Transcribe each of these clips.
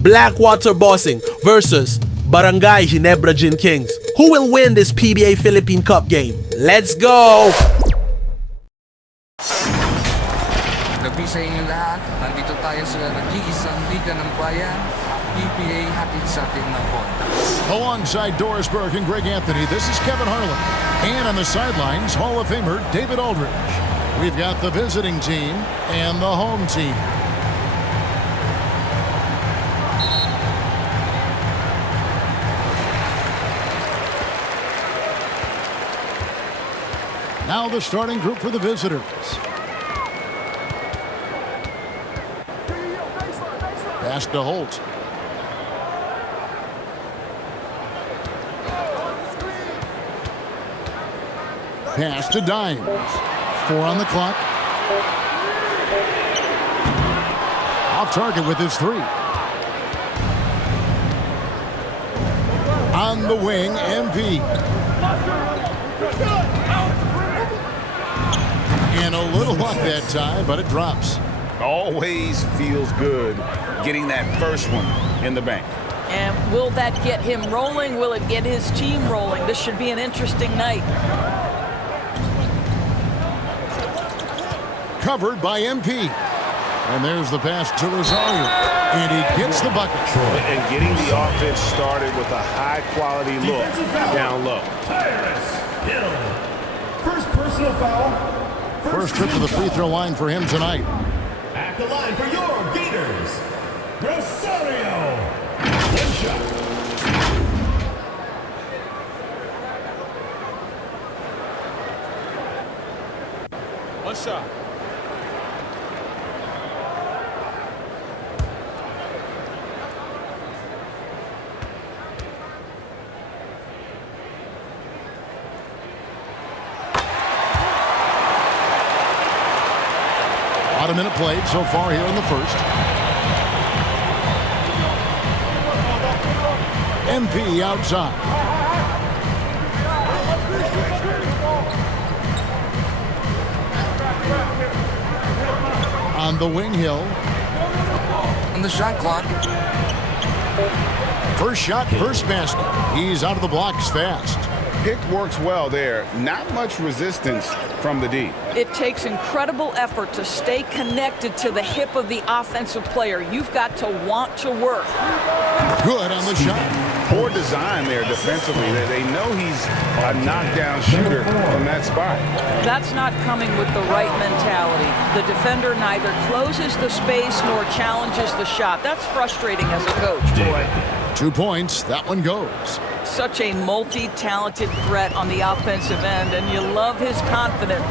Blackwater Bossing versus Barangay Ginebra Gin Kings. Who will win this PBA Philippine Cup game? Let's go! Gabi sa inyo lahat, nandito tayo sa nag-iisang liga ng bayan, PBA hatid sa atin ng Honda. Alongside Doris Burke and Greg Anthony, this is Kevin Harlan. And on the sidelines, Hall of Famer David Aldridge. We've got the visiting team and the home team. Now the starting group for the visitors. Pass to Holt. Pass to Dimes. 4 on the clock. Off target with his 3. On the wing, MP. And a little luck that time, but it drops. Always feels good getting that first one in the bank. And will that get him rolling? Will it get his team rolling? This should be an interesting night. Covered by MP. And there's the pass to Rosario. And he gets the bucket. And getting the offense started with a high-quality look down low. First personal foul. First trip to the free throw line for him tonight. At the line for your Gators, Rosario. One shot. One shot. About a minute played so far here in the first. MP outside. On the wing, Hill. On the shot clock. First shot, first basket. He's out of the blocks fast. Pick works well there. Not much resistance from the D. It takes incredible effort to stay connected to the hip of the offensive player. You've got to want to work. Good on the shot. Poor design there defensively. They know he's a knockdown shooter from that spot. That's not coming with the right mentality. The defender neither closes the space nor challenges the shot. That's frustrating as a coach. 2 points. That one goes. Such a multi-talented threat on the offensive end, and you love his confidence.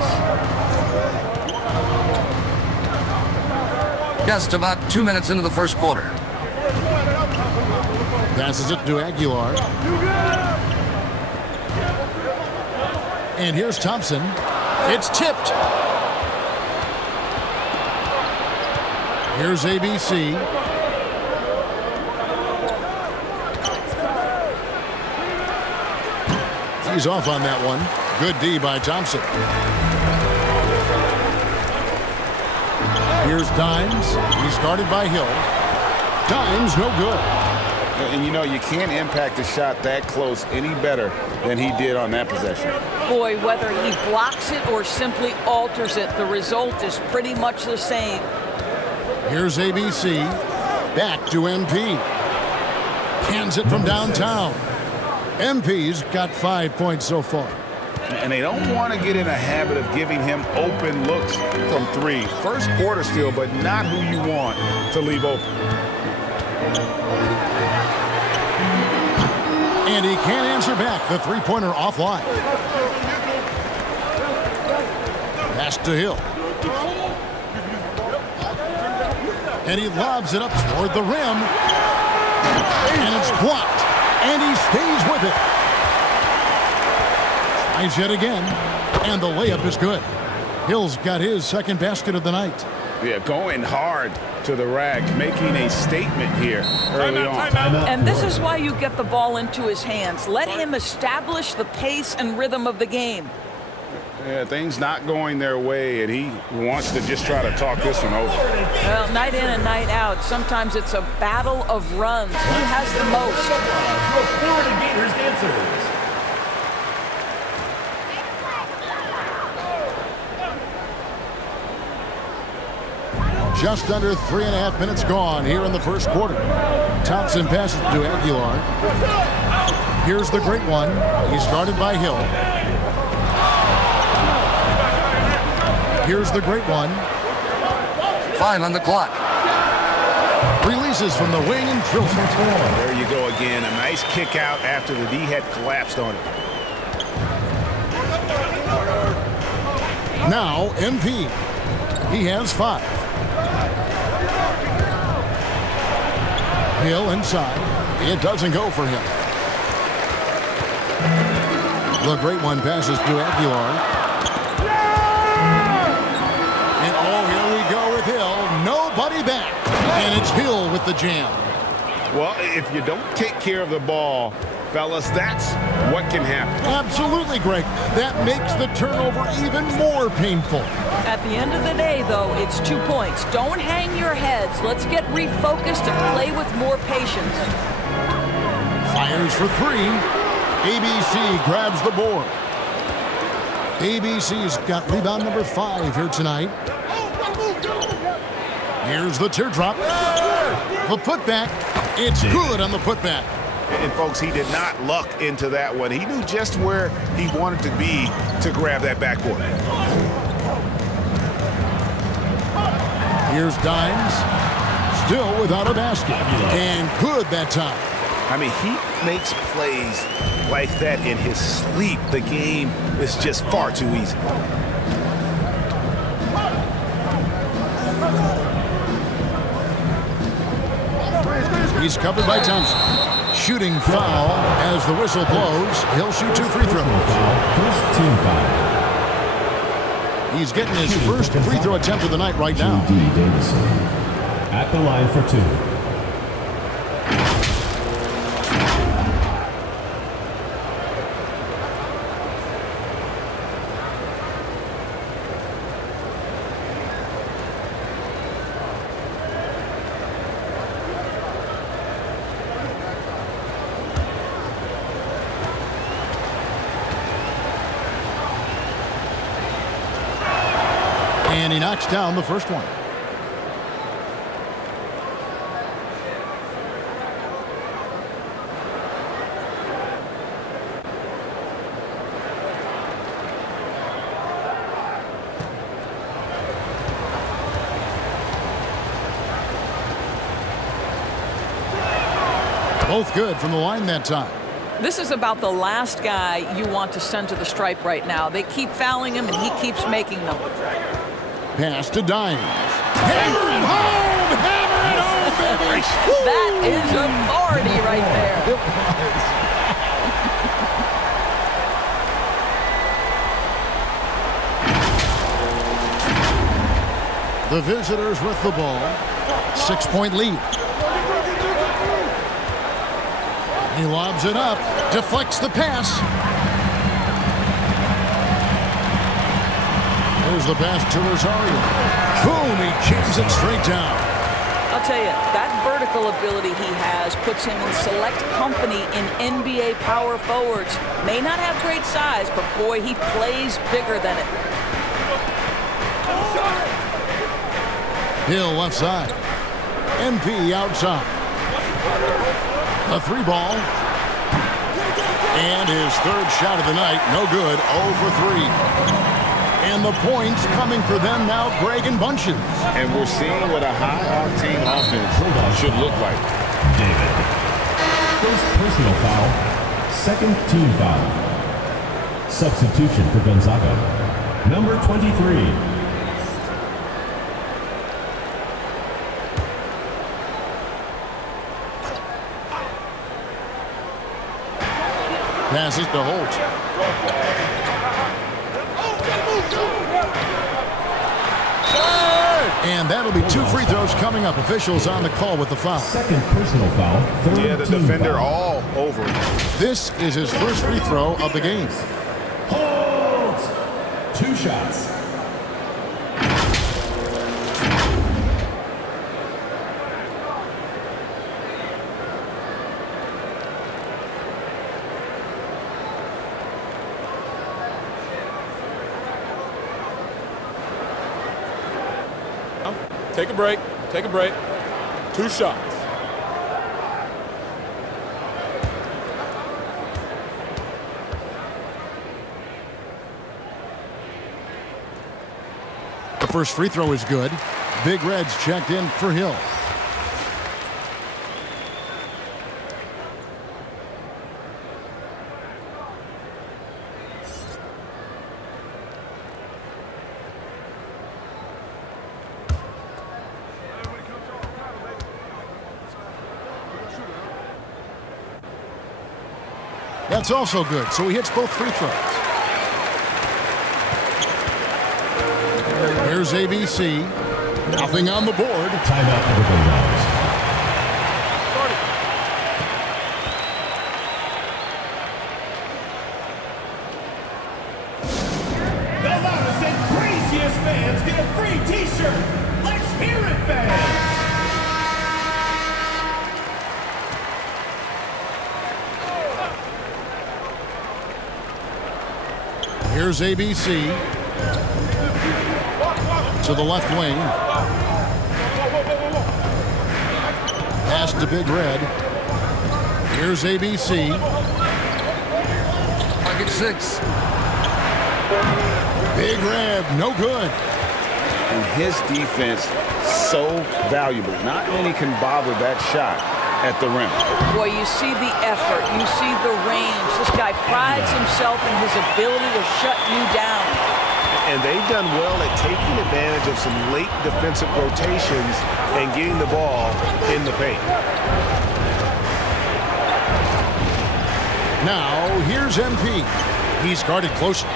Just about 2 minutes into the first quarter. Passes it to Aguilar. And here's Thompson. It's tipped. Here's ABC. He's off on that one. Good D by Thompson. Here's Dimes. He's guarded by Hill. Dimes, no good. And you know, you can't impact a shot that close any better than he did on that possession. Boy, whether he blocks it or simply alters it, the result is pretty much the same. Here's ABC. Back to MP. Hands it from downtown. MP's got 5 points so far. And they don't want to get in a habit of giving him open looks from 3. First quarter still, but not who you want to leave open. And he can't answer back. The three-pointer offline. Pass to Hill. And he lobs it up toward the rim. And it's blocked. And he stays with it. Tries yet again. And the layup is good. Hill's got his second basket of the night. Yeah, going hard to the rack, making a statement here early on. And this is why you get the ball into his hands. Let him establish the pace and rhythm of the game. Yeah, things not going their way, and he wants to just try to talk this one over. Well, night in and night out, sometimes it's a battle of runs. Who has the most? Your Florida Gators dancers. Just under 3.5 minutes gone here in the first quarter. Thompson passes to Aguilar. Here's the great one. He's guarded by Hill. Here's the great one. 5 on the clock. Releases from the wing and drills it. There you go again. A nice kick out after the D had collapsed on it. Now MP. He has 5. Hill inside. It doesn't go for him. The great one passes to Aguilar. And oh, here we go with Hill. Nobody back. And it's Hill with the jam. Well, if you don't take care of the ball, fellas, that's what can happen. Absolutely, Greg. That makes the turnover even more painful. At the end of the day, though, it's 2 points. Don't hang your heads. Let's get refocused and play with more patience. Fires for 3. ABC grabs the board. ABC's got rebound number 5 here tonight. Here's the teardrop. The putback. It's good on the putback. And folks, he did not luck into that one. He knew just where he wanted to be to grab that backboard. Here's Dimes. Still without a basket. And good that time. I mean, he makes plays like that in his sleep. The game is just far too easy. He's covered by Thompson. Shooting foul as the whistle blows. He'll shoot 2 free throws. First team foul. He's getting his first free throw attempt of the night right now. D. Davison at the line for 2. And he knocks down the first one. Both good from the line that time. This is about the last guy you want to send to the stripe right now. They keep fouling him, and he keeps making them. Pass to Dimes. Hammer it home! Hammer it home, baby! That is authority right there. The visitors with the ball. 6-point lead. He lobs it up. Deflects the pass. There's the pass to Rosario. Boom, he jams it straight down. I'll tell you, that vertical ability he has puts him in select company in NBA power forwards. May not have great size, but boy, he plays bigger than it. Hill left side. MP outside. A 3 ball. And his third shot of the night, no good, 0 for 3. And the points coming for them now, Greg and Bunches. And we're seeing what a high-octane offense should look like. David. First personal foul. Second team foul. Substitution for Gonzaga. Number 23. Passes to Holt. And that'll be 2 free throws coming up. Officials on the call with the foul. Second personal foul. Yeah, the defender all over him. This is his first free throw of the game. Hold. 2 shots. Take a break. Take a break. 2 shots. The first free throw is good. Big Red's checked in for Hill. That's also good, so he hits both free throws. Here's ABC. Nothing on the board. Timeout for the Bulldogs. The loudest and craziest fans get a free t-shirt. Let's hear it, fans. Here's ABC. To the left wing. Pass to Big Red. Here's ABC. Pocket 6. Big Red, no good. And his defense so valuable. Not many can bother that shot at the rim. Boy, you see the effort, you see the range. This guy prides himself in his ability to shut you down. And they've done well at taking advantage of some late defensive rotations and getting the ball in the paint. Now, here's MP. He's guarded closely.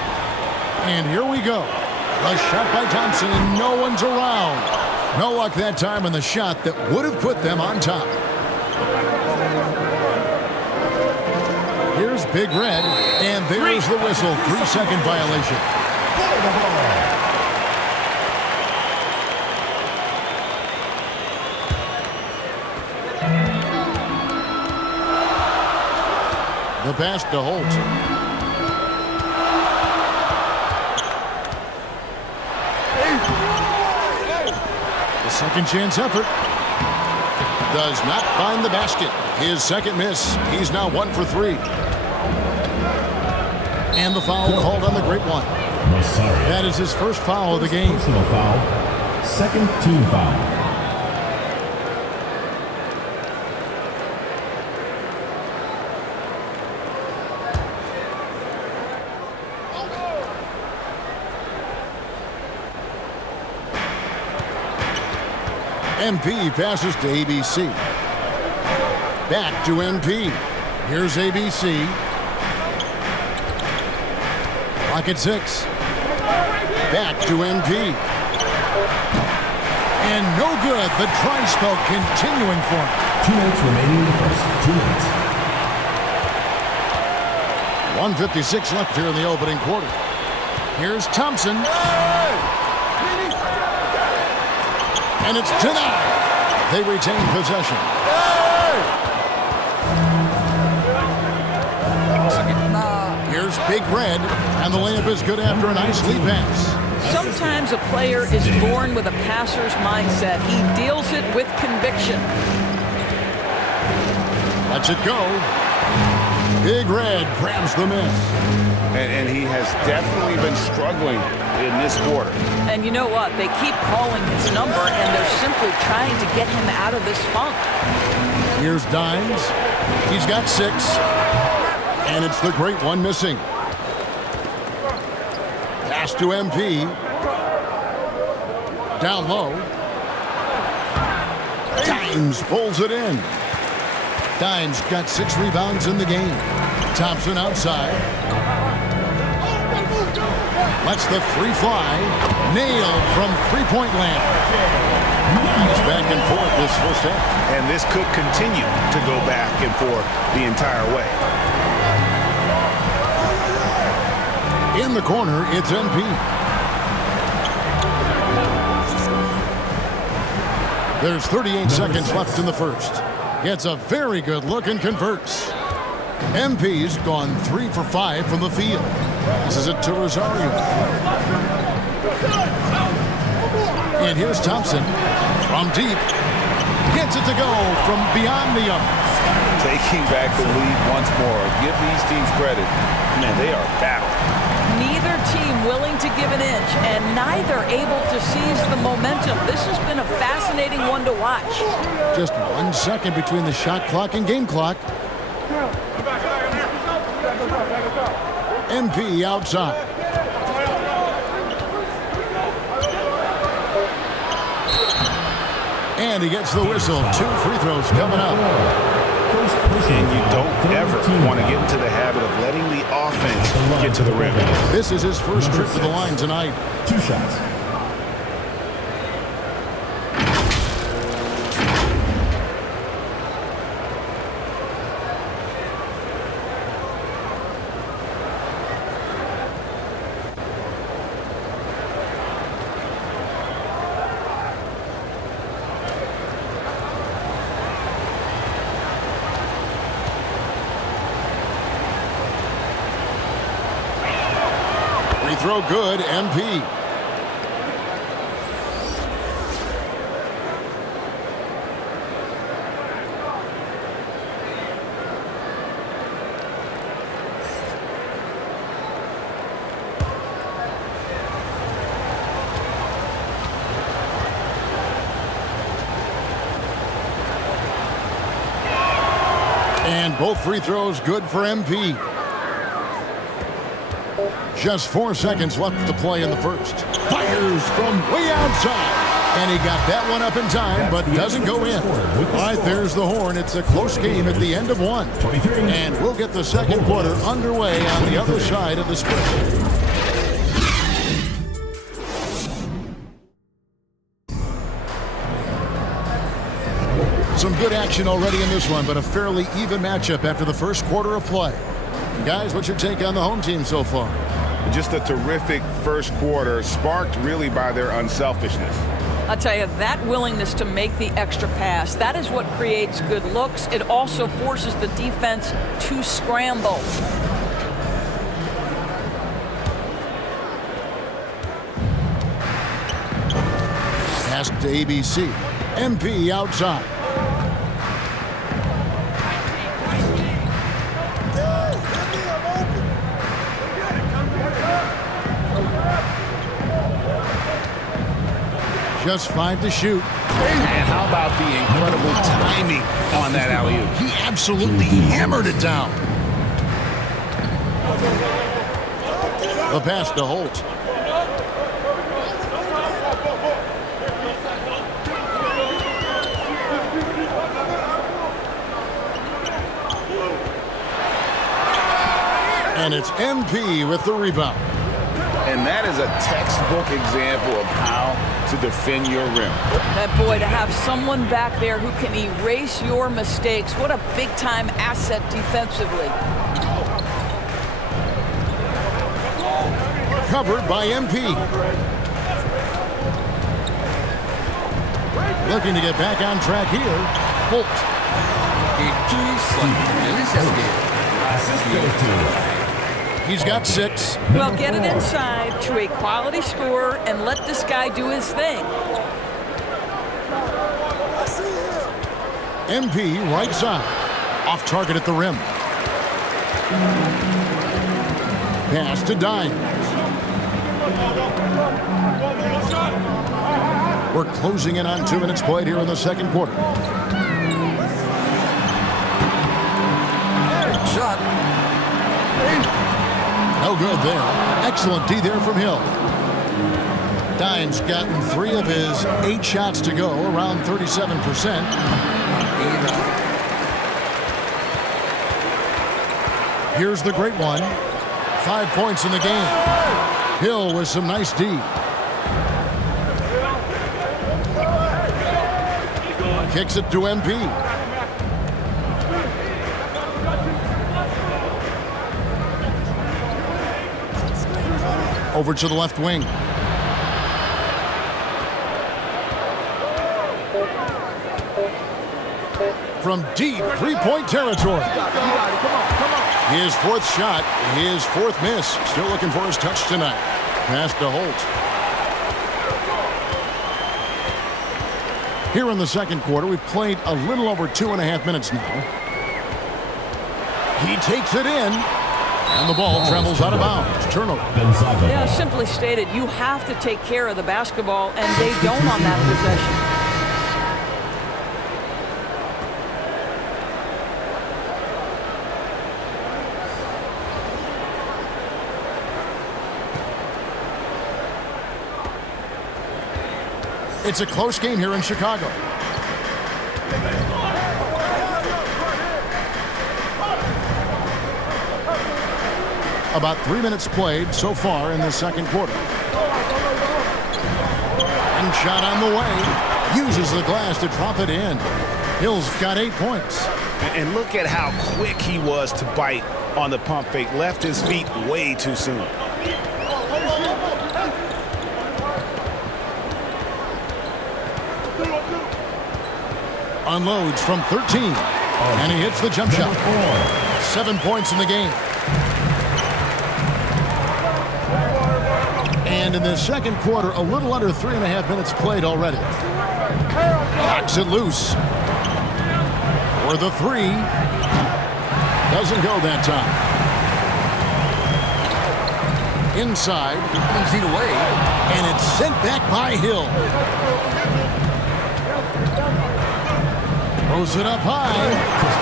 And here we go. A shot by Thompson, and no one's around. No luck that time on the shot that would have put them on top. Here's Big Red, and there's the whistle. 3-second violation. The pass to Holt. The second chance effort does not find the basket. His second miss. He's now 1 for 3. And the foul called on the great one. That is his first foul of the game. Personal foul. Second team foul. MP passes to ABC. Back to MP. Here's ABC. Pocket 6. Back to MP. And no good. The try spell continuing for him. 2 minutes remaining in the first. 2 minutes. 1:56 left here in the opening quarter. Here's Thompson. And it's denied. They retain possession. Here's Big Red, and the layup is good after a nice lead pass. Sometimes a player is born with a passer's mindset. He deals it with conviction. Lets it go. Big Red grabs the miss. And he has definitely been struggling in this quarter. And you know what? They keep calling his number, and they're simply trying to get him out of this funk. Here's Dimes. He's got 6. And it's the great one missing. Pass to MP. Down low. Dimes pulls it in. Dimes got 6 rebounds in the game. Thompson outside. Lets the free fly. Nailed from three-point land. He's back and forth this first half. And this could continue to go back and forth the entire way. In the corner, it's MP. There's 38 seconds left in the first. Gets a very good look and converts. MP's gone 3 for 5 from the field. Passes it to Rosario. And here's Thompson from deep. Gets it to go from beyond the arc. Taking back the lead once more. Give these teams credit. Man, they are battling. Neither team willing to give an inch, and neither able to seize the momentum. This has been a fascinating one to watch. Just 1 second between the shot clock and game clock. MP outside. And he gets the whistle. 2 free throws coming up. And you don't ever want to get into the habit of letting the offense get to the rim. This is his first trip to the line tonight. 2 shots. Free throw good, MP. And both free throws good for MP. Just 4 seconds left to play in the first. Fires from way outside. And he got that one up in time, but doesn't go in. All right, there's the horn. It's a close game at the end of 1. And we'll get the second quarter underway on the other side of the split. Some good action already in this one, but a fairly even matchup after the first quarter of play. Guys, what's your take on the home team so far? Just a terrific first quarter, sparked really by their unselfishness. I'll tell you, that willingness to make the extra pass, that is what creates good looks. It also forces the defense to scramble. Pass to ABC. MP outside. Just 5 to shoot. And how about the incredible timing on that alley-oop? He absolutely hammered it down. The pass to Holt. And it's MP with the rebound. And that is a textbook example of how to defend your rim. That boy, to have someone back there who can erase your mistakes, what a big-time asset defensively. Covered by MP. Looking to get back on track here. Holt. He's got 6. Well, get it inside to a quality scorer and let this guy do his thing. MP right side. Off target at the rim. Pass to Dines. We're closing in on 2 minutes played here in the second quarter. Shot. No good there. Excellent D there from Hill. Dines gotten 3 of his 8 shots to go, around 37%. Here's the great one. 5 points in the game. Hill with some nice D. Kicks it to MP. Over to the left wing. From deep three-point territory. His fourth shot, his fourth miss. Still looking for his touch tonight. Pass to Holt. Here in the second quarter, we've played a little over 2.5 minutes now. He takes it in, and the ball travels out of bounds. Turnover. Yeah, simply stated, you have to take care of the basketball, and they don't on that possession. It's a close game here in Chicago. About 3 minutes played so far in the second quarter. And shot on the way. Uses the glass to drop it in. Hill's got 8 points. And look at how quick he was to bite on the pump fake. Left his feet way too soon. Unloads from 13. And he hits the jump shot. 7 points in the game. And in the second quarter, a little under 3.5 minutes played already. Knocks it loose. For the three. Doesn't go that time. Inside. Feet away. And it's sent back by Hill. Throws it up high.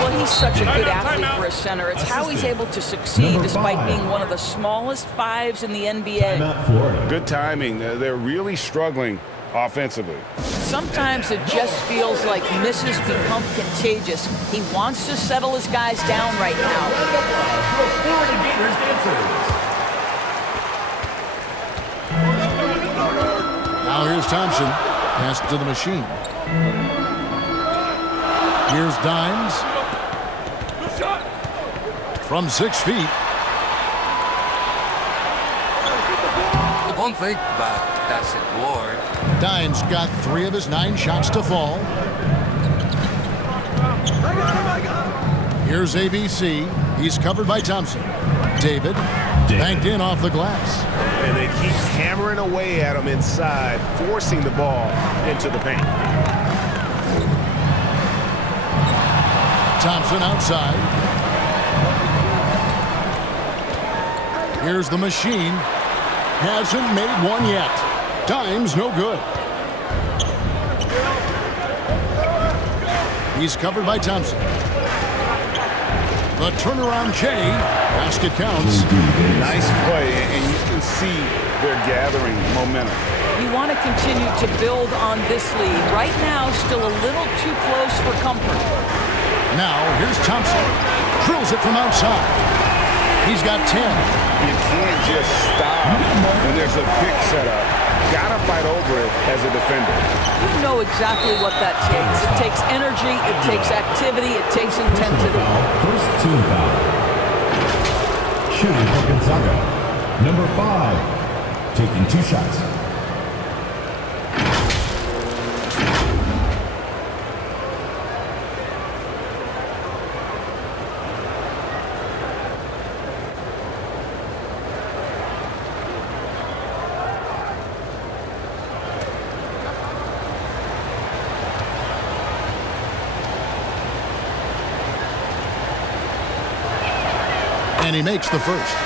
Well, he's such a good athlete for a center. It's how he's able to succeed despite being one of the smallest fives in the NBA. Good timing. They're really struggling offensively. Sometimes it just feels like misses become contagious. He wants to settle his guys down right now. Now here's Thompson. Pass to the machine. Here's Dimes. From 6 feet. The pump fake, but that's it, Ward. Dimes got 3 of his 9 shots to fall. Here's ABC. He's covered by Thompson. David banked in off the glass. And they keep hammering away at him inside, forcing the ball into the paint. Thompson outside. Here's the machine. Hasn't made one yet. Dimes no good. He's covered by Thompson. The turnaround J. Basket counts. Nice play, and you can see they're gathering momentum. You want to continue to build on this lead. Right now, still a little too close for comfort. Now, here's Thompson. Drills it from outside. He's got 10. You can't just stop when there's a pick set up. Gotta fight over it as a defender. You know exactly what that takes. It takes energy, it takes activity, it takes intensity. First team foul. Shooting for Gonzaga. Number 5. Taking 2 shots. And he makes the first.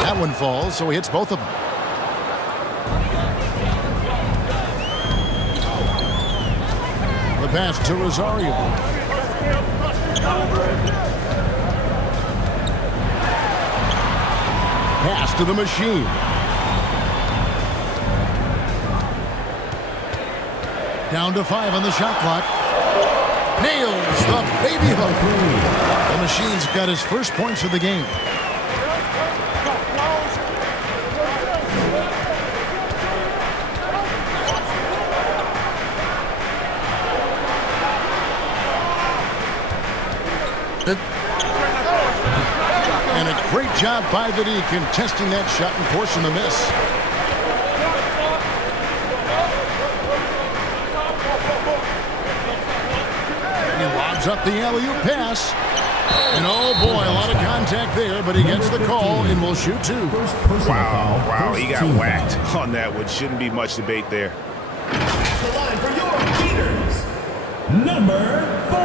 That one falls, so he hits both of them. The pass to Rosario. Pass to the machine. Down to 5 on the shot clock. nails the baby hook. The machine's got his first points of the game. And a great job by the D contesting that shot and forcing the miss. He lobs up the alley-oop pass. And oh boy, a lot of contact there, but he gets the call and will shoot two. Wow, he got whacked on that one. Shouldn't be much debate there. The line for your Gators, number 4.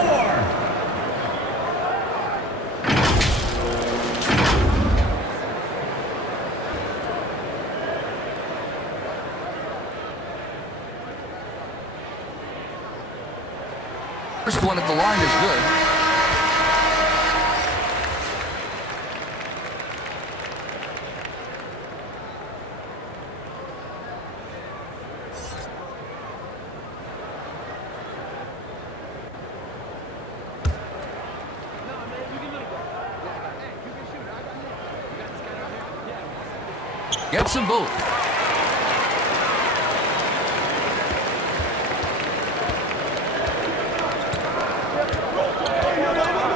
First one at the line is good. Gets them both.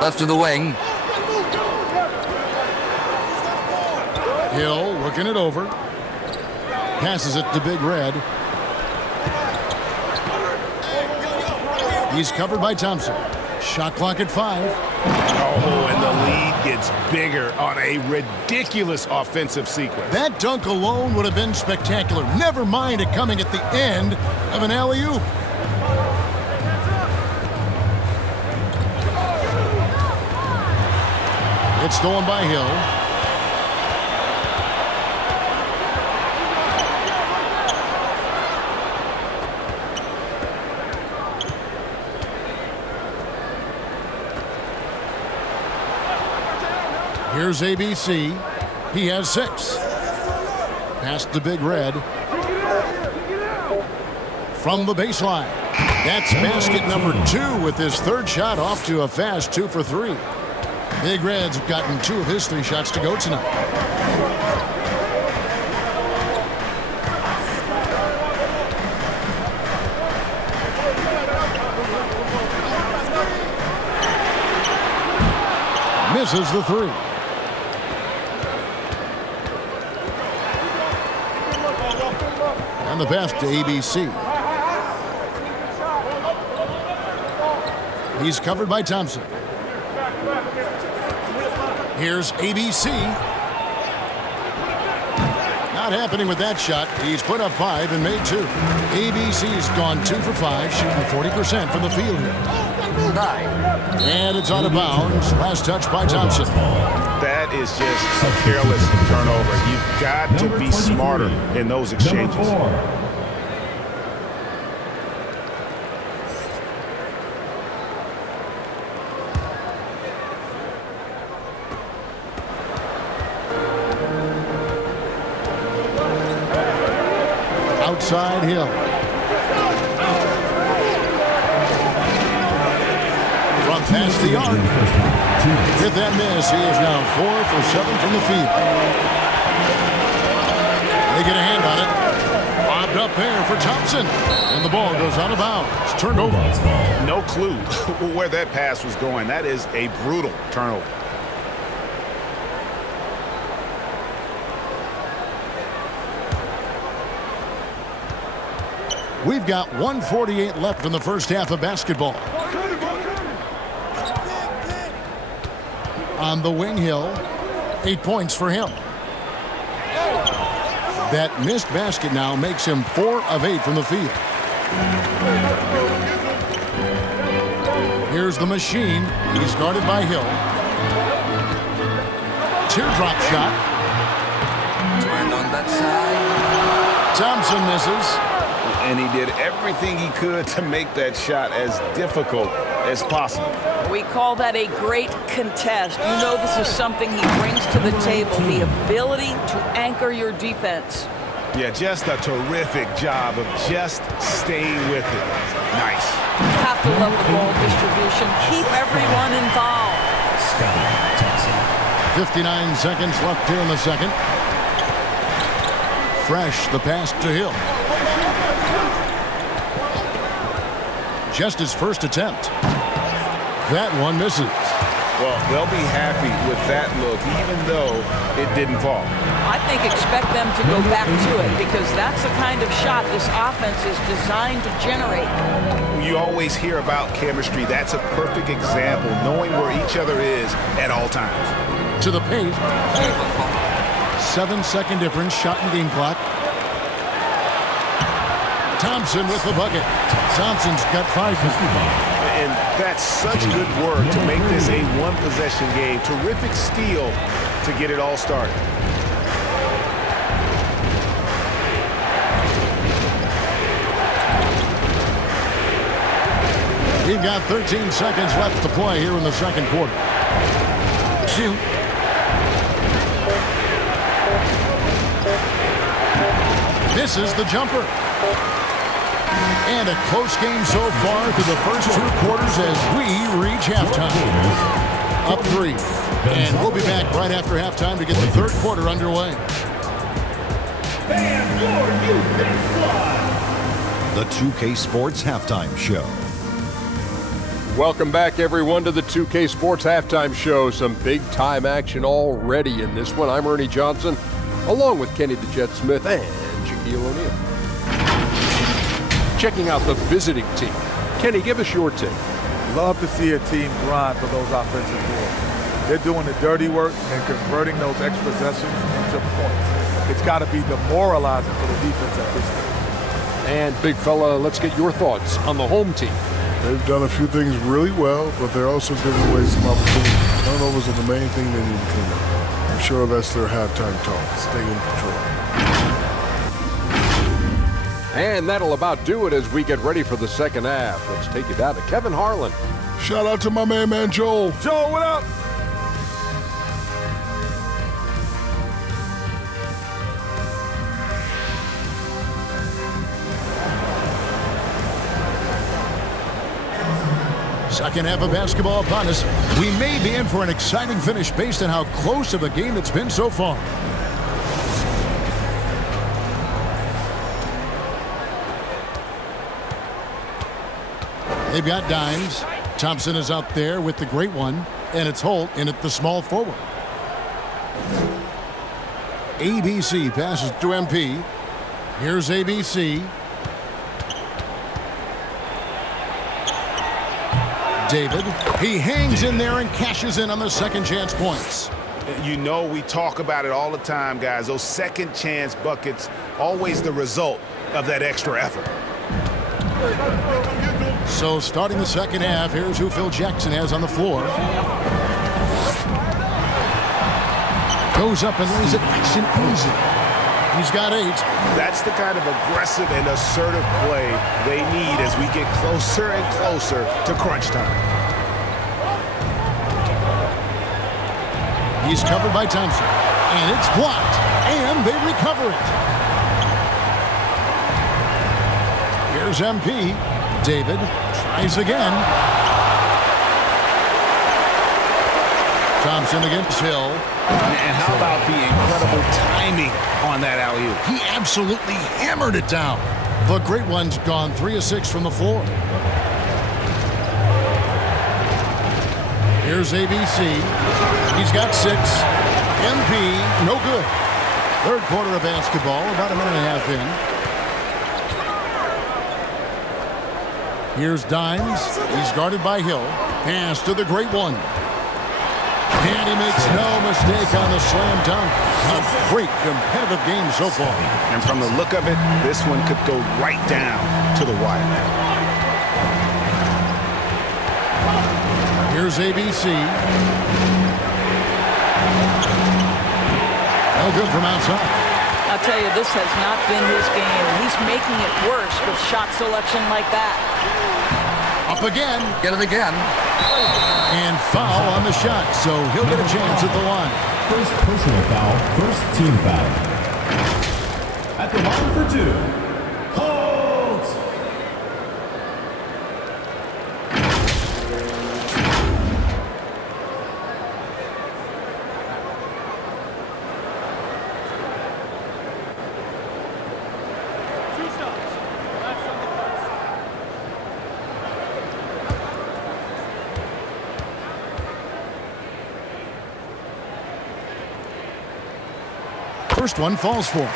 Left to the wing. Hill looking it over. Passes it to Big Red. He's covered by Thompson. Shot clock at 5. Oh, and the lead gets bigger on a ridiculous offensive sequence. That dunk alone would have been spectacular. Never mind it coming at the end of an alley-oop. It's stolen by Hill. Here's ABC. He has 6. Pass to Big Red. From the baseline. That's basket number 2 with his 3rd shot off to a fast 2 for 3. Big Red's gotten 2 of his 3 shots to go tonight. Misses the 3. And the pass to ABC. He's covered by Thompson. Here's ABC. Not happening with that shot. He's put up 5 and made 2. ABC's gone 2 for 5, shooting 40% from the field here. 9. And it's out of bounds. Last touch by Thompson. That is just a careless turnover. You've got to be smarter in those exchanges. Outside Hill. From past the arc. With that miss, he is now 4 for 7 from the field. They get a hand on it. Bobbed up there for Thompson. And the ball goes out of bounds. It's turned over. No clue where that pass was going. That is a brutal turnover. We've got 1:48 left in the first half of basketball. On the wing, Hill. 8 points for him. That missed basket now makes him 4 of 8 from the field. Here's the machine. He's guarded by Hill. Teardrop shot. Turned on that side. Thompson misses. And he did everything he could to make that shot as difficult as possible. We call that a great contest. You know this is something he brings to the table, the ability to anchor your defense. Yeah, just a terrific job of just staying with it. Nice. Have to love the ball distribution. Keep everyone involved. 59 seconds left here in the second. Fresh, the pass to Hill. Just his first attempt. That one misses. Well, they'll be happy with that look, even though it didn't fall. I think expect them to go back to it because that's the kind of shot this offense is designed to generate. You always hear about chemistry. That's a perfect example, knowing where each other is at all times. To the paint. 7-second difference, shot and game clock. Thompson with the bucket. Thompson's got 5. And that's such good work to make this a one-possession game. Terrific steal to get it all started. We've got 13 seconds left to play here in the second quarter. Shoot. Misses the jumper. And a close game so far through the first 2 quarters as we reach halftime. Up 3. And we'll be back right after halftime to get the third quarter underway. And your youth squad. The 2K Sports Halftime Show. Welcome back, everyone, to the 2K Sports Halftime Show. Some big-time action already in this one. I'm Ernie Johnson, along with Kenny the Jet Smith and Shaquille O'Neal. Checking out the visiting team. Kenny, give us your take. Love to see a team grind for those offensive boards. They're doing the dirty work and converting those extra possessions into points. It's got to be demoralizing for the defense at this stage. And, big fella, let's get your thoughts on the home team. They've done a few things really well, but they're also giving away some opportunities. Turnovers are the main thing they need to clean up. I'm sure that's their halftime talk. Stay in control. And that'll about do it as we get ready for the second half. Let's take it down to Kevin Harlan. Shout out to my man Joel. Joel, what up? Second half of basketball upon us. We may be in for an exciting finish based on how close of a game it's been so far. They've got dimes. Thompson is out there with the great one, and it's Holt in at the small forward. ABC passes to MP. Here's ABC. David, he hangs in there and cashes in on the second chance points. You know, we talk about it all the time, guys. Those second chance buckets, always the result of that extra effort. So starting the second half, here's who Phil Jackson has on the floor. Goes up and lays it nice and easy. He's got 8. That's the kind of aggressive and assertive play they need as we get closer and closer to crunch time. He's covered by Thompson. And it's blocked. And they recover it. Here's MP. David tries again. Thompson against Hill. And how about the incredible timing on that alley-oop? He absolutely hammered it down. The great one's gone 3 of 6 from the floor. Here's ABC. He's got 6. MP, no good. Third quarter of basketball, about a minute and a half in. Here's Dimes. He's guarded by Hill. Pass to the great one. And he makes no mistake on the slam dunk. A great competitive game so far. And from the look of it, this one could go right down to the wire. Here's ABC. No good from outside. I'll tell you, this has not been his game. He's making it worse with shot selection like that. Up again. Get it again. And foul on the shot, so he'll get a chance at the line. First personal foul, first team foul. At the line for 2, Holt. first one falls for him.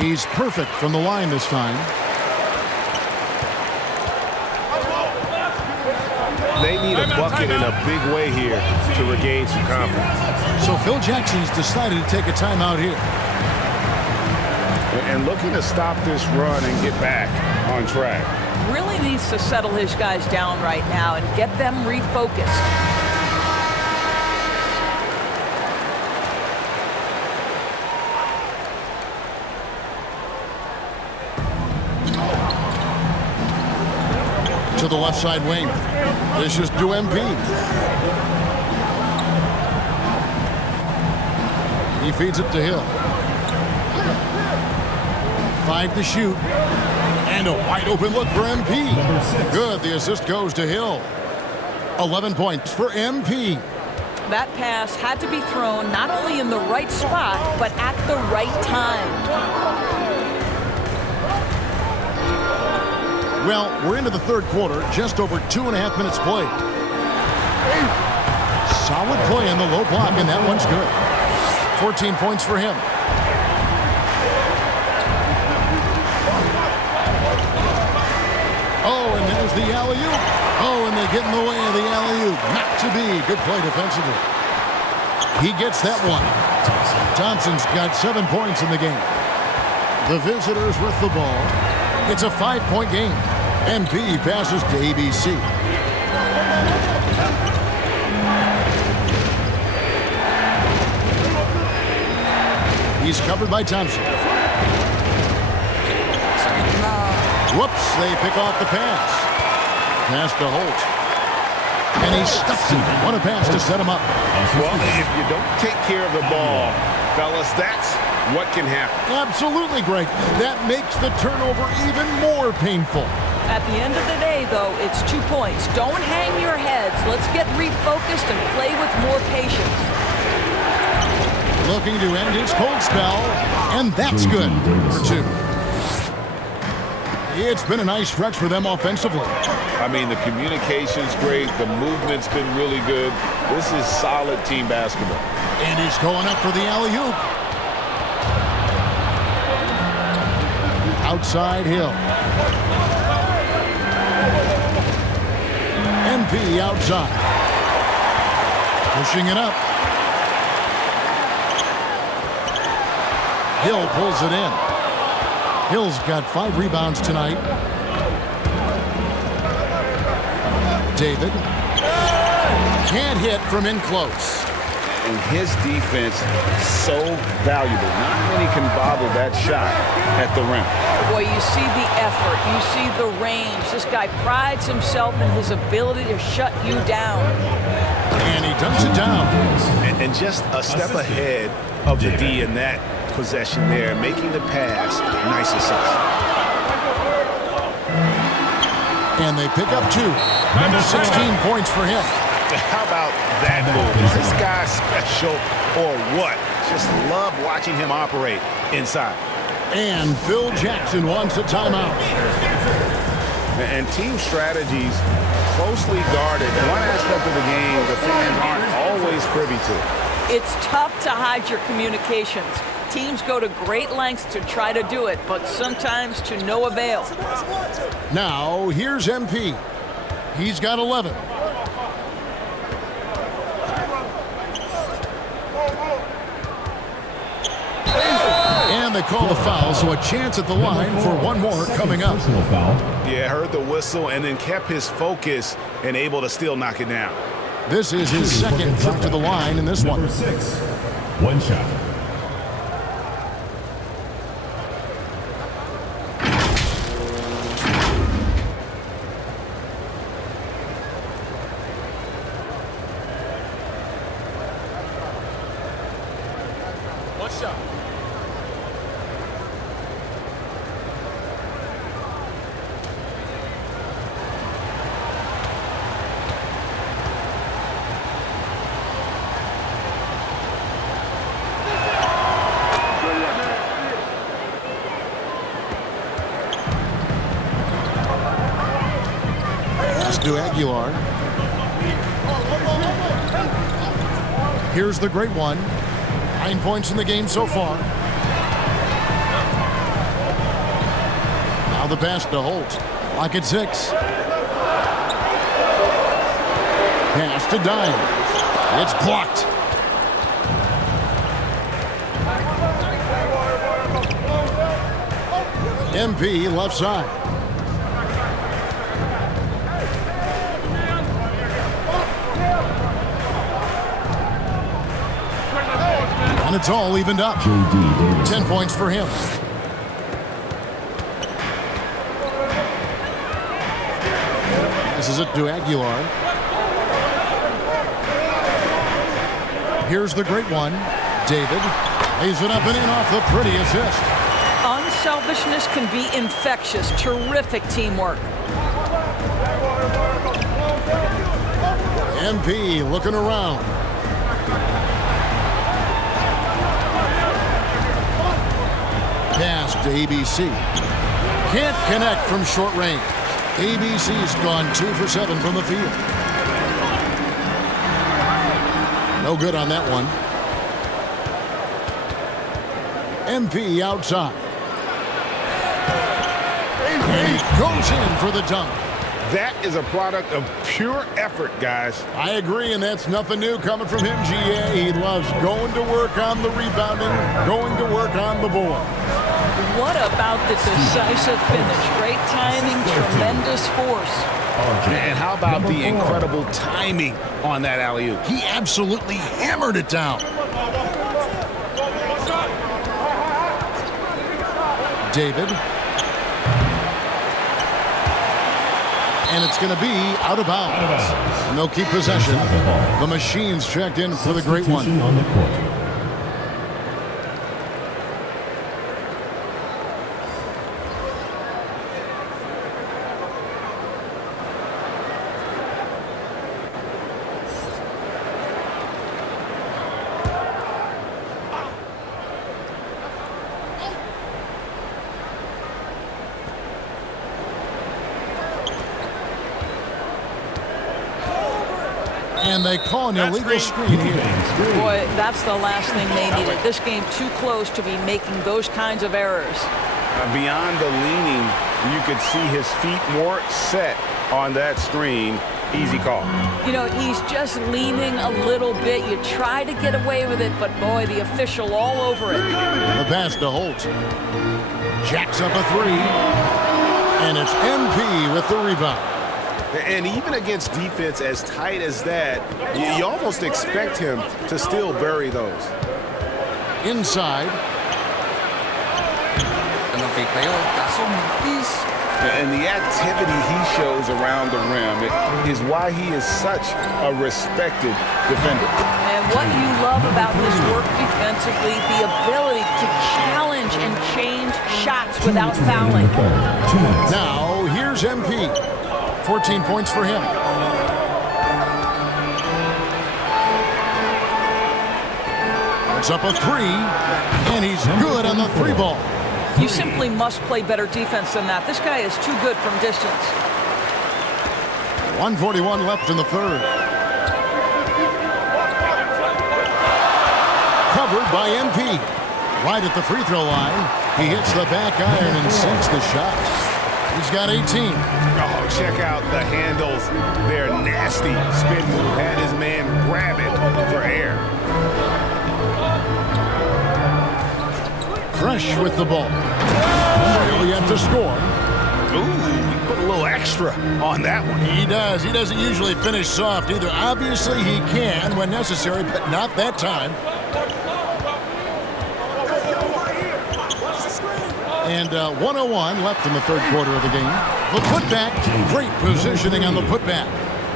He's perfect from the line this time. They need a bucket in a big way here to regain some confidence. So Phil Jackson's decided to take a timeout here. And looking to stop this run and get back on track. Really needs to settle his guys down right now and get them refocused. To the left side wing. This is to MP. He feeds it to Hill. 5 to shoot. And a wide open look for MP. Good. The assist goes to Hill. 11 points for MP. That pass had to be thrown not only in the right spot, but at the right time. Well, we're into the third quarter, just over 2.5 minutes played. Solid play in the low block, and that one's good. 14 points for him. Oh, and there's the alley-oop. Oh, and they get in the way of the alley-oop. Not to be. Good play defensively. He gets that one. Thompson's got 7 points in the game. The visitors with the ball. It's a 5-point game. MP passes to ABC. He's covered by Thompson. Whoops, they pick off the pass. Pass to Holt. And he stuffs him. What a pass to set him up. Well, if you don't take care of the ball, fellas, that's what can happen. Absolutely, Greg. That makes the turnover even more painful. At the end of the day, though, it's 2 points. Don't hang your heads. Let's get refocused and play with more patience. Looking to end his cold spell, and that's good for 2. It's been a nice stretch for them offensively. I mean, the communication's great. The movement's been really good. This is solid team basketball. And he's going up for the alley-oop. Outside Hill. MP outside. Pushing it up. Hill pulls it in. Hill's got 5 rebounds tonight. David. Can't hit from in close. And his defense so valuable. Not many can bother that shot at the rim. Boy, you see the effort. You see the range. This guy prides himself in his ability to shut you down. And he dunks it down. And just a step ahead of the D in that possession there, making the pass. Nice assist. And they pick up 2. 16 points for him. How about that move? Is this guy special or what? Just love watching him operate inside. And Phil Jackson wants a timeout. And team strategies closely guarded. One aspect of the game the fans aren't always privy to. It's tough to hide your communications. Teams go to great lengths to try to do it, but sometimes to no avail. Now, here's MP. He's got 11. And they call the foul, so a chance at the line for one more coming up. Yeah, heard the whistle and then kept his focus and able to still knock it down. This is his second trip to the line in this one. Number 6, 1 shot. to Aguilar. Here's the great one. 9 points in the game so far. Now the pass to Holt. Clock at 6. Pass to Dyer. It's blocked. MP left side. And it's all evened up. 10 points for him. This is it to Aguilar. Here's the great one. David lays it up and in off the pretty assist. Unselfishness can be infectious. Terrific teamwork. MP looking around. Pass to ABC. Can't connect from short range. ABC's gone 2 for 7 from the field. No good on that one. MP outside. And he goes in for the dunk. That is a product of pure effort, guys. I agree, and that's nothing new coming from him, GA. He loves going to work on the rebounding, going to work on the board. What about the decisive finish? Great timing, tremendous force. And how about the incredible timing on that alley-oop? He absolutely hammered it down. David. And it's going to be out of bounds. And they'll keep possession. The Machines checked in for the great one. And they call an illegal screen here. Boy, that's the last thing they needed. This game too close to be making those kinds of errors. Beyond the leaning, you could see his feet more set on that screen. Easy call. You know, he's just leaning a little bit. You try to get away with it, but boy, the official all over it. The pass to Holt. Jacks up a 3. And it's MP with the rebound. And even against defense as tight as that, you almost expect him to still bury those. Inside. And the activity he shows around the rim is why he is such a respected defender. And what you love about his work defensively, the ability to challenge and change shots without fouling. Now, here's MP. 14 points for him. It's up a 3, and he's good on the 3 ball. You simply must play better defense than that. This guy is too good from distance. 1:41 left in the third. Covered by MP. Right at the free throw line. He hits the back iron and sinks the shot. He's got 18. Oh, check out the handles. They're nasty. Spin move had his man grab it for air. Fresh with the ball. Still yet to score. Ooh, he put a little extra on that one. He does. He doesn't usually finish soft either. Obviously, he can when necessary, but not that time. And 1:01 left in the third quarter of the game. The putback, great positioning on the putback.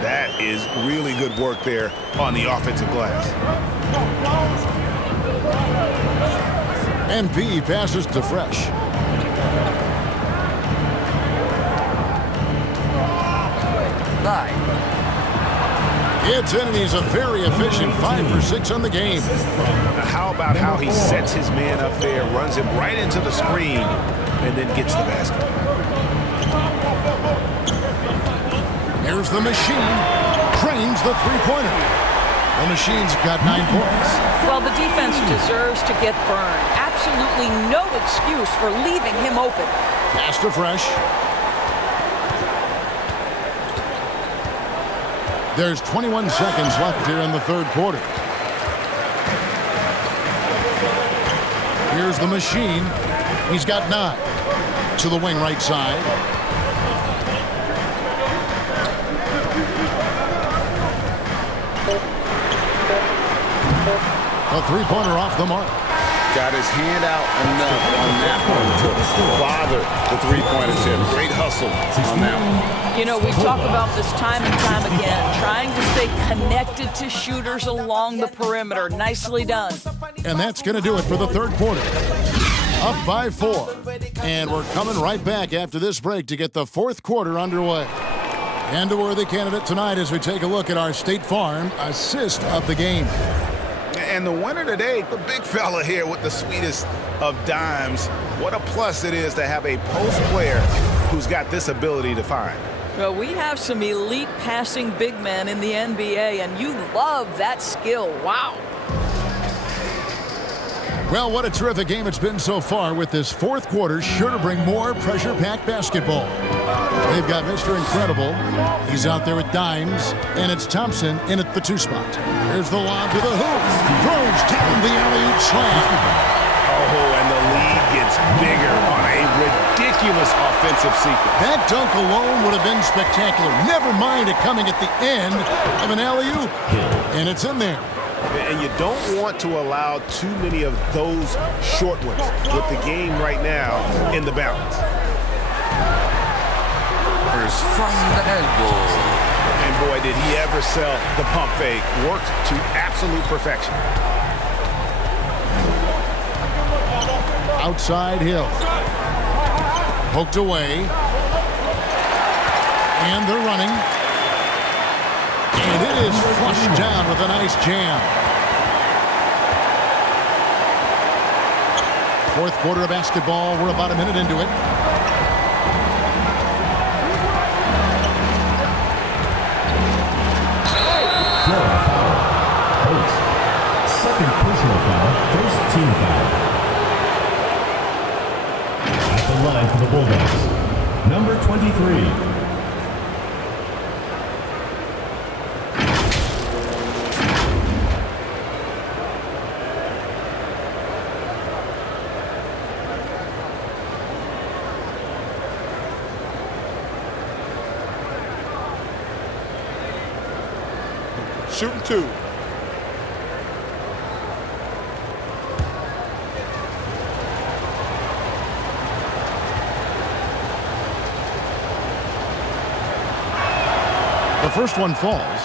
That is really good work there on the offensive glass. MP passes to Fresh. It's in, and he's a very efficient 5 for 6 on the game. How about how he sets his man up there, runs him right into the screen, and then gets the basket. Here's the machine. Drains the three-pointer. The machine's got 9 points. Well, the defense deserves to get burned. Absolutely no excuse for leaving him open. Pass to Fresh. There's 21 seconds left here in the third quarter. Here's the machine. He's got 9. To the wing right side. A three-pointer off the mark. Got his hand out enough on that one to bother the three-point attempt. Great hustle on that one. You know, we talk about this time and time again, trying to stay connected to shooters along the perimeter. Nicely done. And that's going to do it for the third quarter. Up by 4. And we're coming right back after this break to get the fourth quarter underway. And a worthy candidate tonight as we take a look at our State Farm assist of the game. And the winner today, the big fella here with the sweetest of dimes. What a plus it is to have a post player who's got this ability to find. Well, we have some elite passing big men in the NBA, and you love that skill. Wow. Well, what a terrific game it's been so far, with this fourth quarter sure to bring more pressure-packed basketball. They've got Mr. Incredible. He's out there with dimes, and it's Thompson in at the 2 spot. Here's the lob to the hoop. Throws down the alley-oop slam. Oh, and the lead gets bigger on a ridiculous offensive sequence. That dunk alone would have been spectacular. Never mind it coming at the end of an alley-oop. And it's in there. And you don't want to allow too many of those short ones with the game right now in the balance. From the elbow. And boy, did he ever sell the pump fake. Worked to absolute perfection. Outside Hill. Poked away. And they're running. And it is flushed down with a nice jam. Fourth quarter of basketball. We're about a minute into it. Second personal foul, first team foul. At the line for the Bulldogs, number 23. Shooting 2. The first one falls.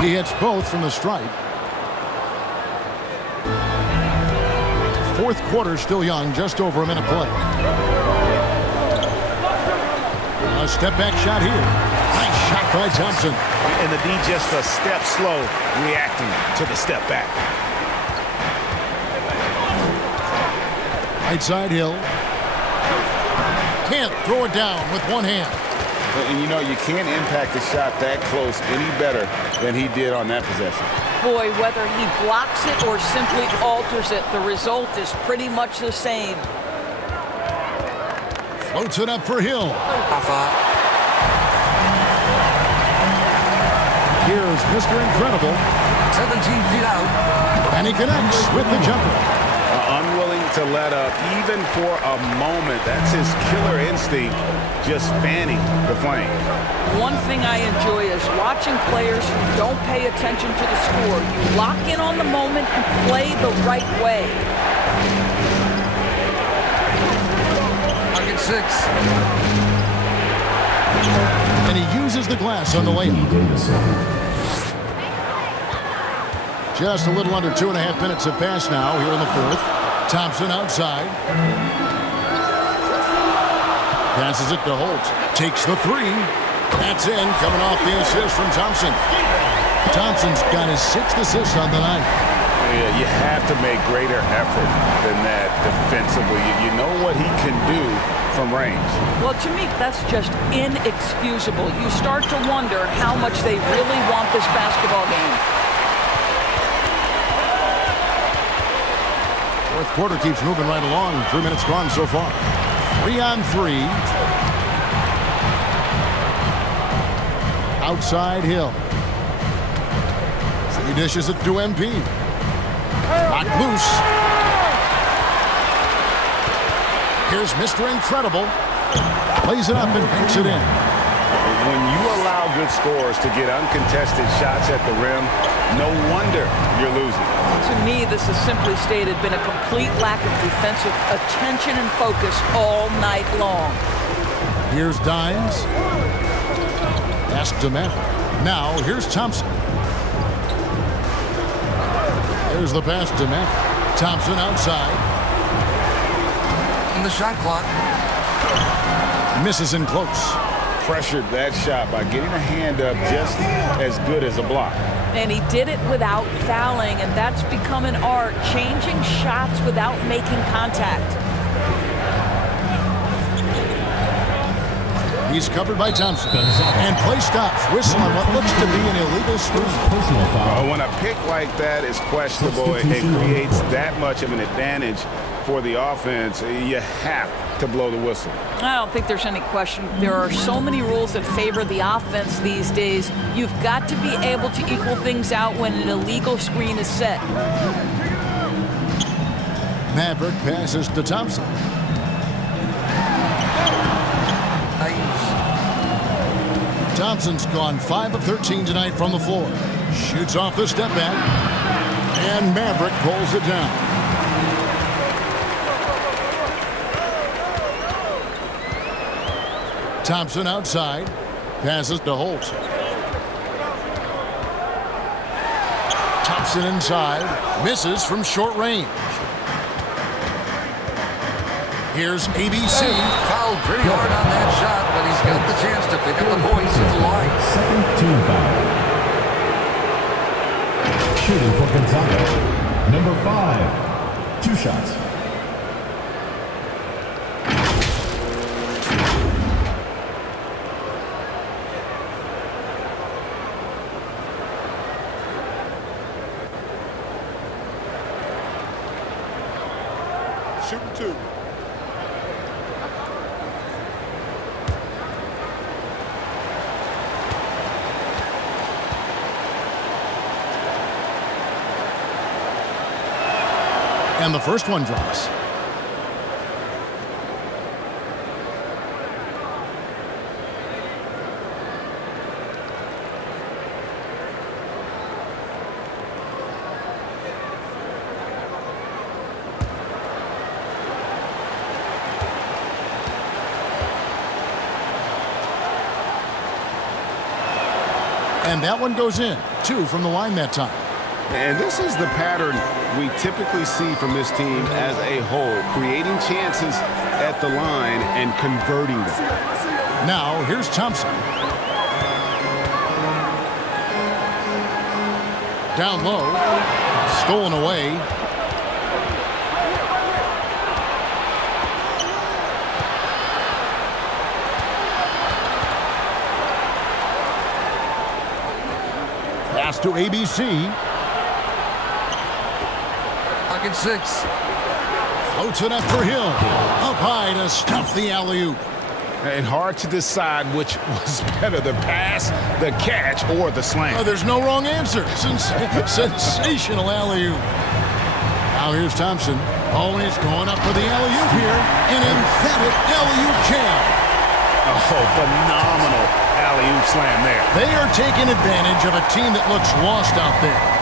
He hits both from the stripe. Fourth quarter still young, just over a minute play. A step back shot here. Nice shot by Thompson. And the D just a step slow reacting to the step back. Right side Hill. Can't throw it down with one hand. And you know, you can't impact a shot that close any better than he did on that possession. Boy, whether he blocks it or simply alters it, the result is pretty much the same. Floats it up for Hill. Here's Mr. Incredible. 17 feet out. And he connects with the jumper. Unwilling to let up even for a moment. That's his killer instinct, just fanning the flame. One thing I enjoy is watching players who don't pay attention to the score. You lock in on the moment and play the right way. Target 6. And he uses the glass on the layup. Just a little under 2.5 minutes have passed now here in the fourth. Thompson outside. Passes it to Holt. Takes the three. That's in, coming off the assist from Thompson. Thompson's got his 6th assist on the night. Yeah, you have to make greater effort than that defensively. You know what he can do from range. Well, to me, that's just inexcusable. You start to wonder how much they really want this basketball game. Fourth quarter keeps moving right along. 3 minutes gone so far. 3-on-3. Outside Hill. He dishes it to MP. Knocked loose. Here's Mr. Incredible. Plays it up and banks it in. When you allow good scorers to get uncontested shots at the rim, no wonder you're losing. To me, this has simply stated been a complete lack of defensive attention and focus all night long. Here's Dimes. Pass to Maverick. Now here's Thompson. There's the pass to Maverick. Thompson outside. And the shot clock. Misses in close. Pressured that shot by getting a hand up just as good as a block. And he did it without fouling, and that's become an art, changing shots without making contact. He's covered by Thompson. And play stops. Whistle on what looks to be an illegal screen. When a pick like that is questionable, it creates that much of an advantage for the offense. You have to blow the whistle. I don't think there's any question. There are so many rules that favor the offense these days. You've got to be able to equal things out when an illegal screen is set. Maverick passes to Thompson. Thompson's gone 5 of 13 tonight from the floor. Shoots off the step back. And Maverick pulls it down. Thompson outside. Passes to Holt. Thompson inside. Misses from short range. Here's ABC. Fouled pretty hard on that shot, but he's got the chance to pick up the points at the line. Second team foul. Shooting for Gonzaga. Number 5. 2 shots. Shooting 2. And the first one drops. And that one goes in. 2 from the line that time. And this is the pattern we typically see from this team as a whole, creating chances at the line and converting them. Now, here's Thompson. Down low. Stolen away. Pass to ABC. Pocket 6. Floats it up for Hill. Up high to stuff the alley-oop. And hard to decide which was better, the pass, the catch, or the slam. Oh, there's no wrong answer. Sensational alley-oop. Now here's Thompson. Oh, he's going up for the alley-oop here. An emphatic alley-oop jam. Oh, phenomenal alley-oop slam there. They are taking advantage of a team that looks lost out there.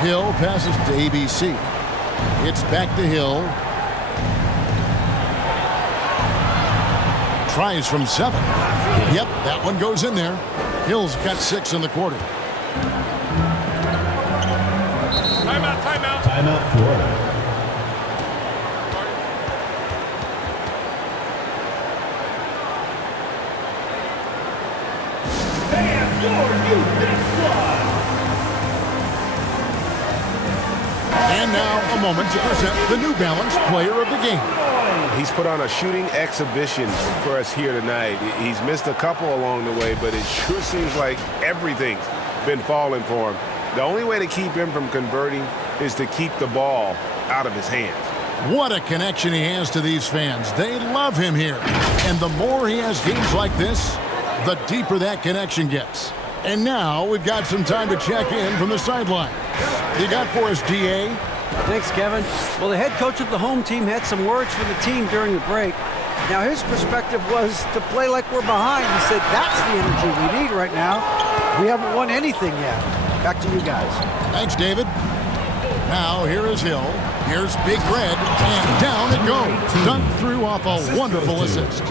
Hill passes to ABC. It's back to Hill. Tries from 7. Yep, that one goes in there. Hill's got 6 in the quarter. Timeout. Timeout, Florida. And now a moment to present the New Balance Player of the Game. He's put on a shooting exhibition for us here tonight. He's missed a couple along the way, but it sure seems like everything's been falling for him. The only way to keep him from converting is to keep the ball out of his hands. What a connection he has to these fans. They love him here. And the more he has games like this, the deeper that connection gets. And now we've got some time to check in from the sideline. You got for us, DA? Thanks, Kevin. Well, the head coach of the home team had some words for the team during the break. Now, his perspective was to play like we're behind. He said that's the energy we need right now. We haven't won anything yet. Back to you guys. Thanks, David. Now, here is Hill. Here's Big Red, and down it goes. Dunked through off a wonderful assist.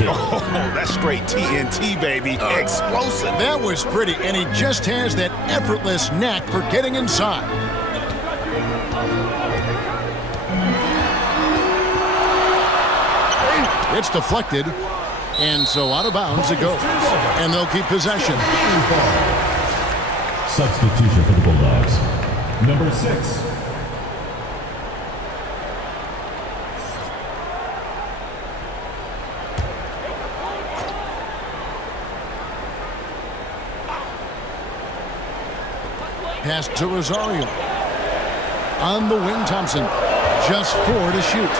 Oh, that's straight TNT, baby. Explosive. That was pretty, and he just has that effortless knack for getting inside. It's deflected, and so out of bounds it goes. And they'll keep possession. Substitution for the Bulldogs. Number 6. Pass to Rosario. On the wing, Thompson. Just 4 to shoot.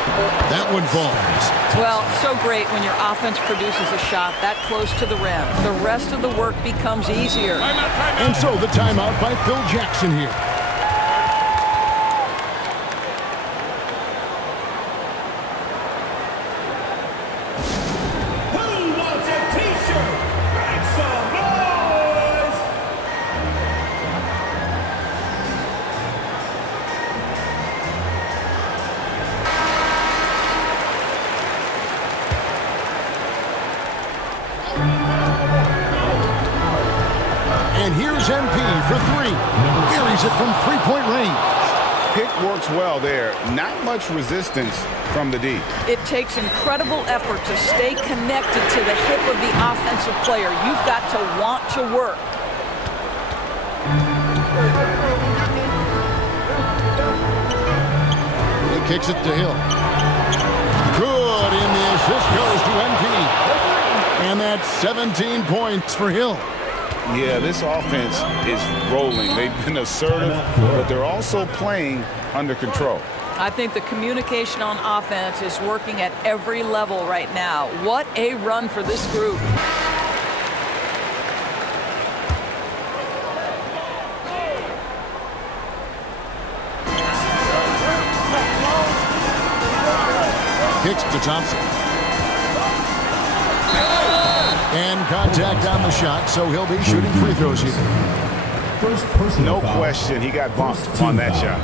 That one falls. Well, so great when your offense produces a shot that close to the rim. The rest of the work becomes easier. And so the timeout by Phil Jackson here. Who wants a t-shirt? Make some noise! And here's MP for 3. Carries it from 3-point range. Pick works well there. Not much resistance from the D. It takes incredible effort to stay connected to the hip of the offensive player. You've got to want to work. He kicks it to Hill. Good, and the assist goes to MP. And that's 17 points for Hill. Yeah, this offense is rolling. They've been assertive, but they're also playing under control. I think the communication on offense is working at every level right now. What a run for this group. Kicks to Thompson. And contact on the shot, so he'll be shooting free throws here. No question, he got bumped on that shot.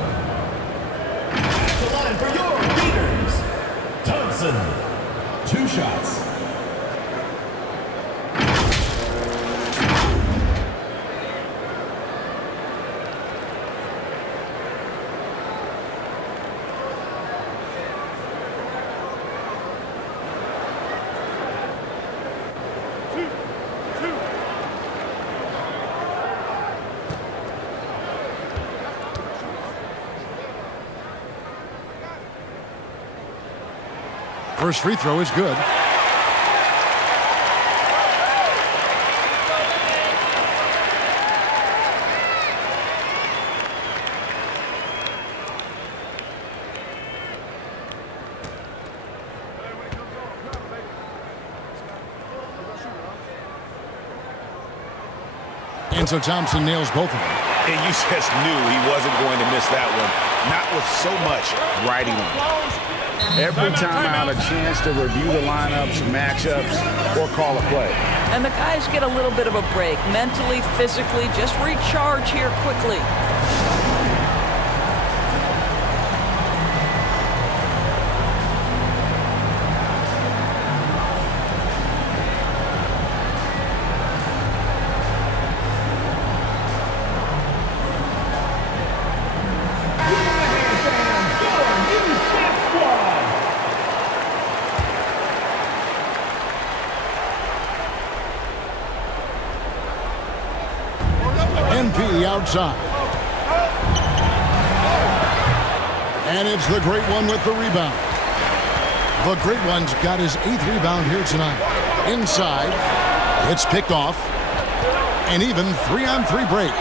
The line for your leaders. Thompson. 2 shots. First free throw is good. And so Thompson nails both of them. And you just knew he wasn't going to miss that one. Not with so much riding on it. Every time out, a chance to review the lineups, matchups, or call a play. And the guys get a little bit of a break. Mentally, physically, just recharge here quickly. MP outside. And it's the Great One with the rebound. The Great One's got his 8th rebound here tonight. Inside, it's picked off. An even 3-on-3 break.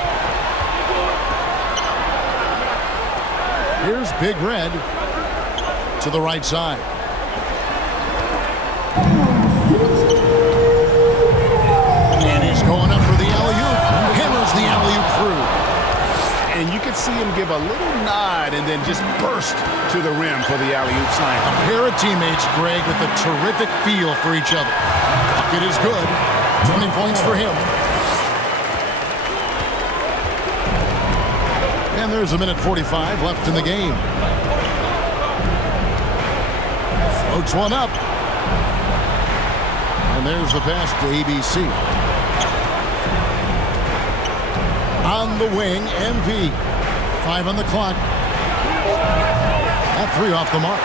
Here's Big Red to the right side. And he's going up for the alley-oop. Hammers the alley-oop through. And you could see him give a little nod and then just burst to the rim for the alley-oop slam. A pair of teammates, Greg, with a terrific feel for each other. Bucket is good. 20 points for him. And there's a minute 45 left in the game. Floats one up. And there's the pass to ABC. On the wing, MP. 5 on the clock. That 3 off the mark.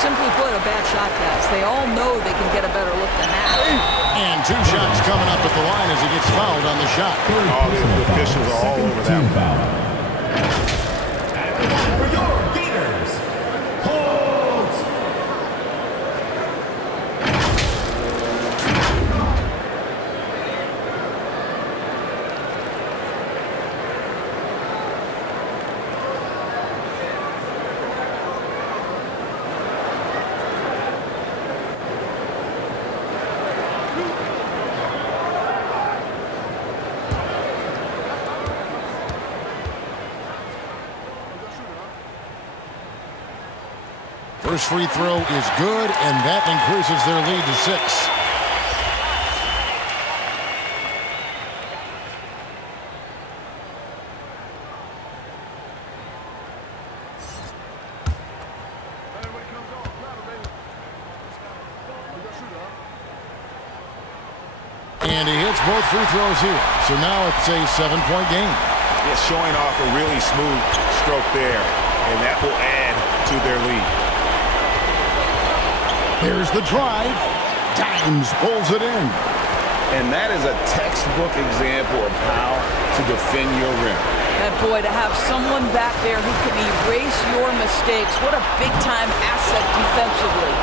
Simply put, a bad shot, guys. They all know they can get a better look than that. And 2 shots coming up at the line as he gets fouled on the shot. All the officials are all over that one. For your Gators, Colts. First free throw is good, and that increases their lead to 6. And he hits both free throws here. So now it's a 7-point game. It's showing off a really smooth stroke there, and that will add to their lead. There's the drive. Dimes pulls it in. And that is a textbook example of how to defend your rim. And boy, to have someone back there who can erase your mistakes, what a big-time asset defensively.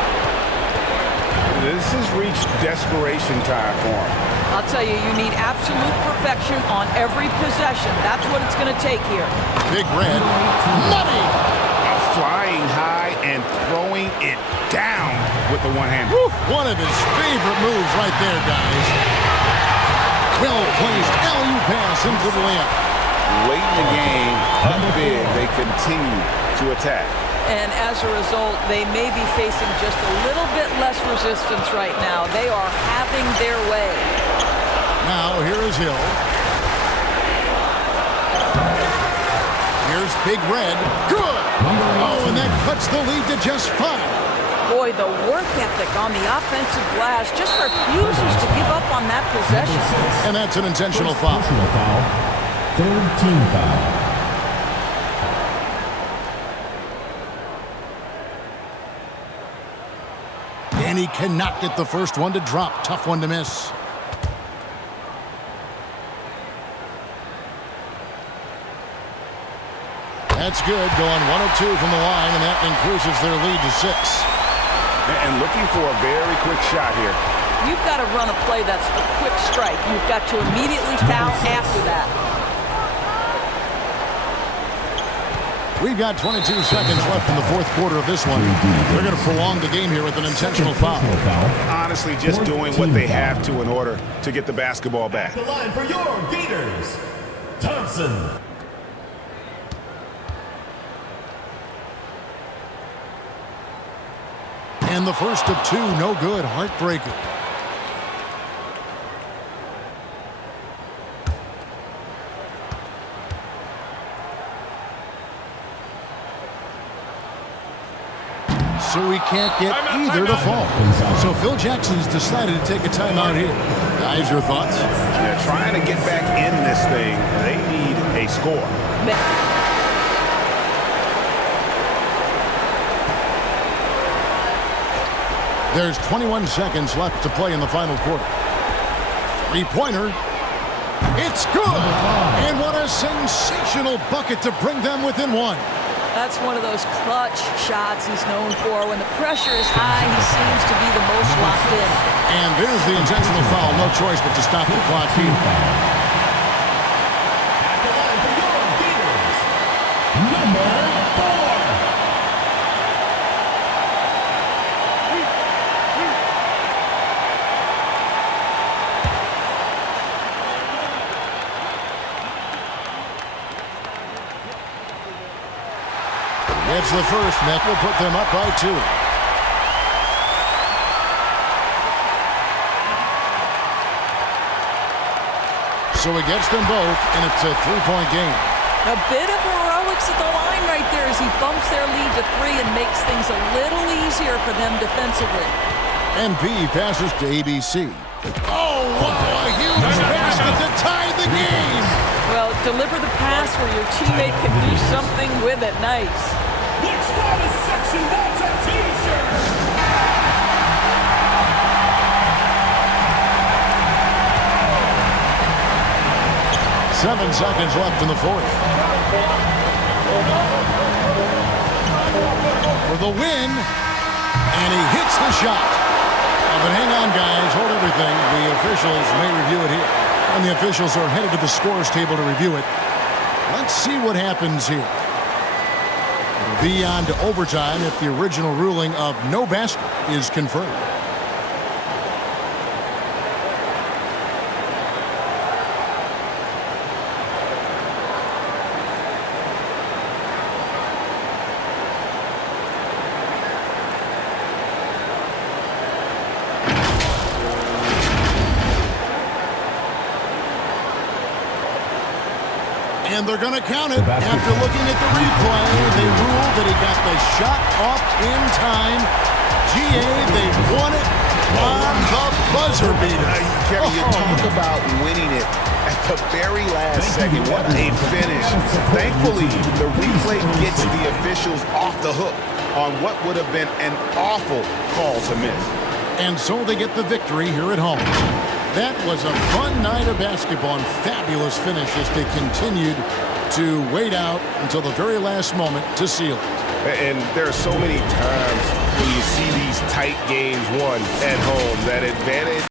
This has reached desperation time for him. I'll tell you, you need absolute perfection on every possession. That's what it's going to take here. Big Red. Money! Flying high and throwing it down with the one hand. One of his favorite moves right there, guys. Well-placed alley-oop pass into the layup. Late in the game, up big, they continue to attack. And as a result, they may be facing just a little bit less resistance right now. They are having their way. Now, here is Hill. Here's Big Red. Good! Oh, and that cuts the lead to just 5. Boy, the work ethic on the offensive glass just refuses to give up on that possession. And that's an intentional foul. Third team foul. And he cannot get the first one to drop. Tough one to miss. That's good, going 1 of 2 from the line, and that increases their lead to 6. And looking for a very quick shot here. You've got to run a play that's a quick strike. You've got to immediately foul after that. We've got 22 seconds left in the 4th quarter of this one. They're going to prolong the game here with an intentional foul. Honestly, just doing what they have to in order to get the basketball back. The line for your Gators, Thompson. And the first of 2, no good. Heartbreaker. So he can't get either to fall. So Phil Jackson's decided to take a timeout here. Guys, your thoughts? They're trying to get back in this thing. They need a score. There's 21 seconds left to play in the final quarter. 3-pointer. It's good! And what a sensational bucket to bring them within one. That's one of those clutch shots he's known for. When the pressure is high, he seems to be the most locked in. And there's the intentional foul. No choice but to stop the clock here. At the line for your Gators, number 4. It's the first, and that will put them up by 2. So he gets them both, and it's a 3-point game. A bit of heroics at the line right there as he bumps their lead to 3 and makes things a little easier for them defensively. MP passes to ABC. Oh, wow, a huge basket to tie the game. Well, deliver the pass where your teammate can do something with it. Nice. Which one section wants a t-shirt? Seven seconds left in the fourth. For the win, and he hits the shot. But hang on, guys, hold everything. The officials may review it here. And the officials are headed to the scores table to review it. Let's see what happens here. It'll be on to overtime if the original ruling of no basket is confirmed. And they're going to count it. After looking at the replay, they ruled that he got the shot off in time. GA, they won it on the buzzer beater. Kevin, you talk about winning it at the very last second. What a finish. Thankfully, the replay gets the officials off the hook on what would have been an awful call to miss. And so they get the victory here at home. That was a fun night of basketball and fabulous finish as they continued to wait out until the very last moment to seal it. And there are so many times when you see these tight games won at home, that advantage.